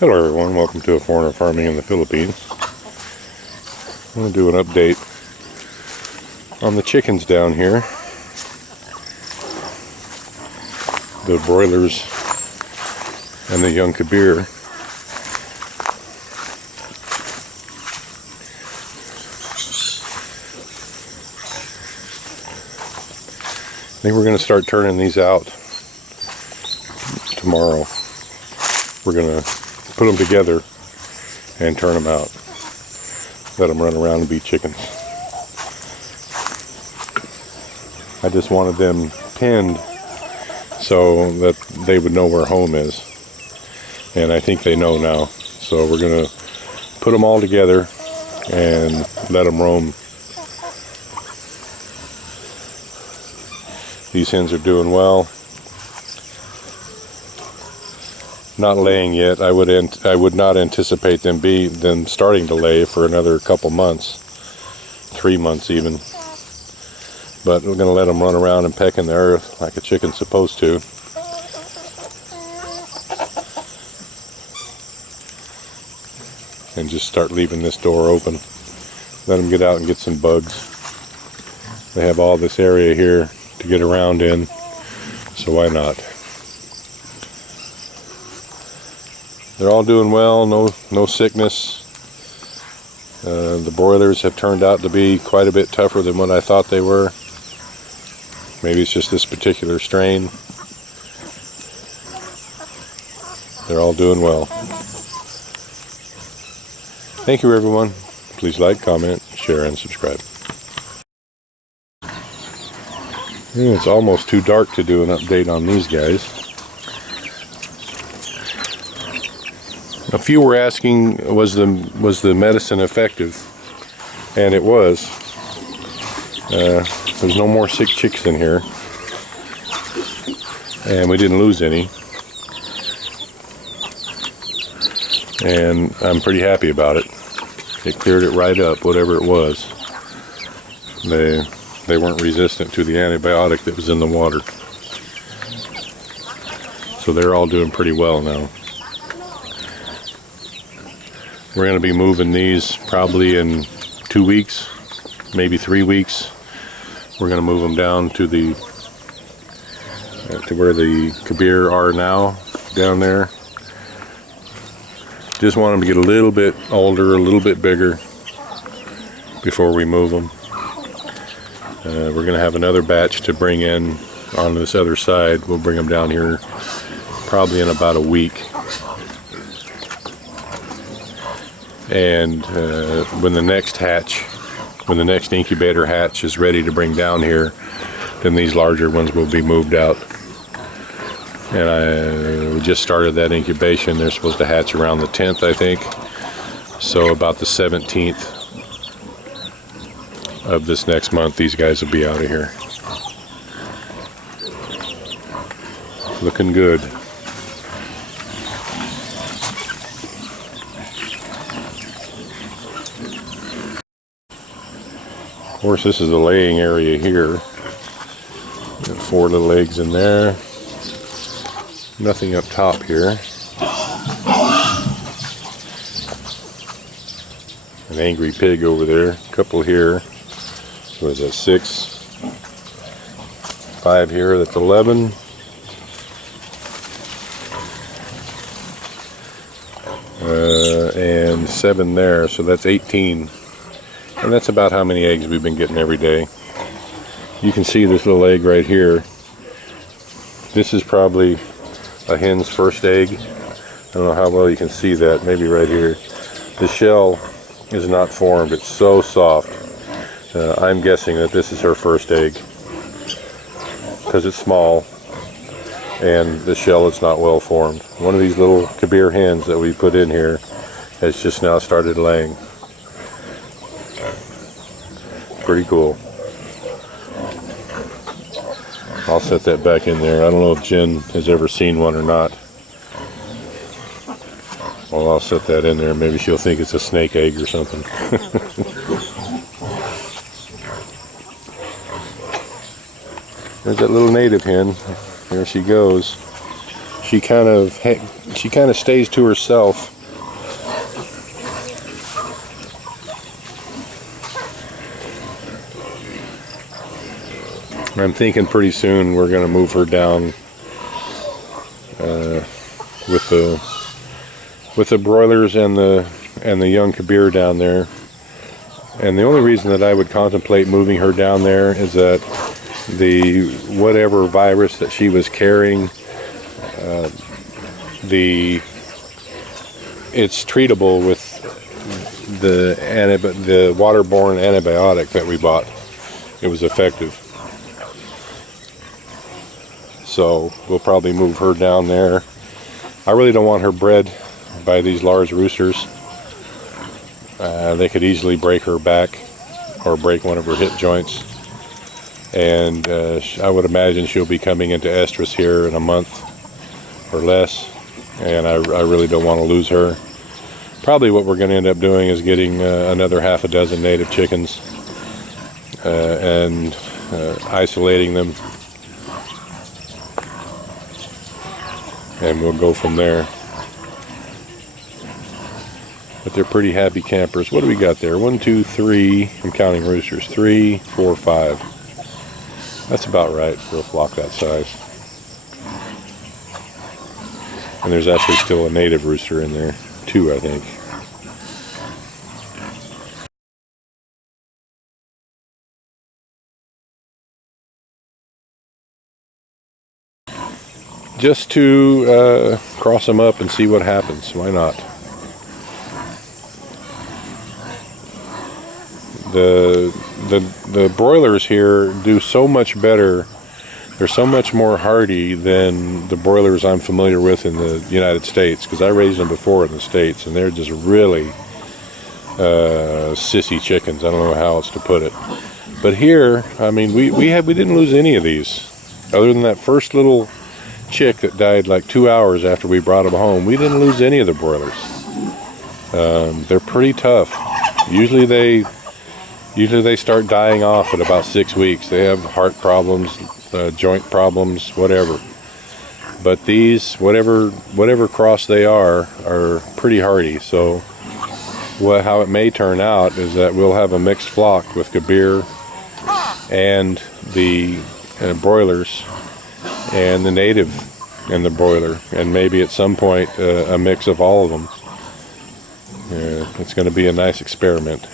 Hello everyone, welcome to A Foreigner Farming in the Philippines. I'm going to do an update on the chickens down here. The broilers and the young Kabir. I think we're going to start turning these out tomorrow. We're going to put them together and turn them out. Let them run around and be chickens. I just wanted them pinned so that they would know where home is. And I think they know now. So we're going to put them all together and let them roam. These hens are doing well. Not laying yet. I would not anticipate them starting to lay for another couple months, 3 months even. But we're going to let them run around and peck in the earth like a chicken's supposed to. And just start leaving this door open. Let them get out and get some bugs. They have all this area here to get around in, so why not? They're all doing well, no sickness. The broilers have turned out to be quite a bit tougher than what I thought they were. Maybe it's just this particular strain. They're all doing well. Thank you everyone. Please like, comment, share, and subscribe. It's almost too dark to do an update on these guys. A few were asking, was the medicine effective? And it was. There's no more sick chicks in here. And we didn't lose any. And I'm pretty happy about it. It cleared it right up, whatever it was. They weren't resistant to the antibiotic that was in the water. So they're all doing pretty well now. We're going to be moving these probably in 2 weeks, maybe 3 weeks. We're going to move them down to where the Kabir are now, down there. Just want them to get a little bit older, a little bit bigger before we move them. We're going to have another batch to bring in on this other side. We'll bring them down here probably in about a week. And when the next incubator hatch is ready to bring down here, then these larger ones will be moved out. And we just started that incubation. They're supposed to hatch around the 10th, I think. So about the 17th of this next month, these guys will be out of here. Looking good. Of course, this is the laying area here. Got 4 little eggs in there. Nothing up top here. An angry pig over there. A couple here. What is that, 6? 5 here, that's 11. And 7 there, so that's 18. And that's about how many eggs we've been getting every day. You can see this little egg right here. This is probably a hen's first egg. I don't know how well you can see that, maybe right here. The shell is not formed, it's so soft. I'm guessing that this is her first egg because it's small and the shell is not well formed. One of these little Kabir hens that we put in here has just now started laying. Pretty cool. I'll set that back in there. I don't know if Jen has ever seen one or not. Well, I'll set that in there. Maybe she'll think it's a snake egg or something. There's that little native hen. There she goes. she kind of stays to herself. I'm thinking pretty soon we're going to move her down with the broilers and the young Kabir down there. And the only reason that I would contemplate moving her down there is that the whatever virus that she was carrying, it's treatable with the waterborne antibiotic that we bought. It was effective. So we'll probably move her down there. I really don't want her bred by these large roosters. They could easily break her back or break one of her hip joints. And I would imagine she'll be coming into estrus here in a month or less. And I really don't want to lose her. Probably what we're going to end up doing is getting another half a dozen native chickens and isolating them. And we'll go from there. But they're pretty happy campers. What do we got there? 1, 2, 3. I'm counting roosters. 3, 4, 5. That's about right for a flock that size. And there's actually still a native rooster in there. 2, I think. Just to cross them up and see what happens. Why not? The broilers here do so much better. They're so much more hardy than the broilers I'm familiar with in the United States, because I raised them before in the States, and they're just really sissy chickens. I don't know how else to put it. But here, I mean, we didn't lose any of these, other than that first little chick that died like 2 hours after we brought them home. We didn't lose any of the broilers. They're pretty tough. Usually they start dying off at about 6 weeks. They have heart problems, joint problems, whatever. But these, whatever cross they are pretty hardy. So how it may turn out is that we'll have a mixed flock with Kabir and the broilers and the native and the broiler, and maybe at some point a mix of all of them. It's going to be a nice experiment.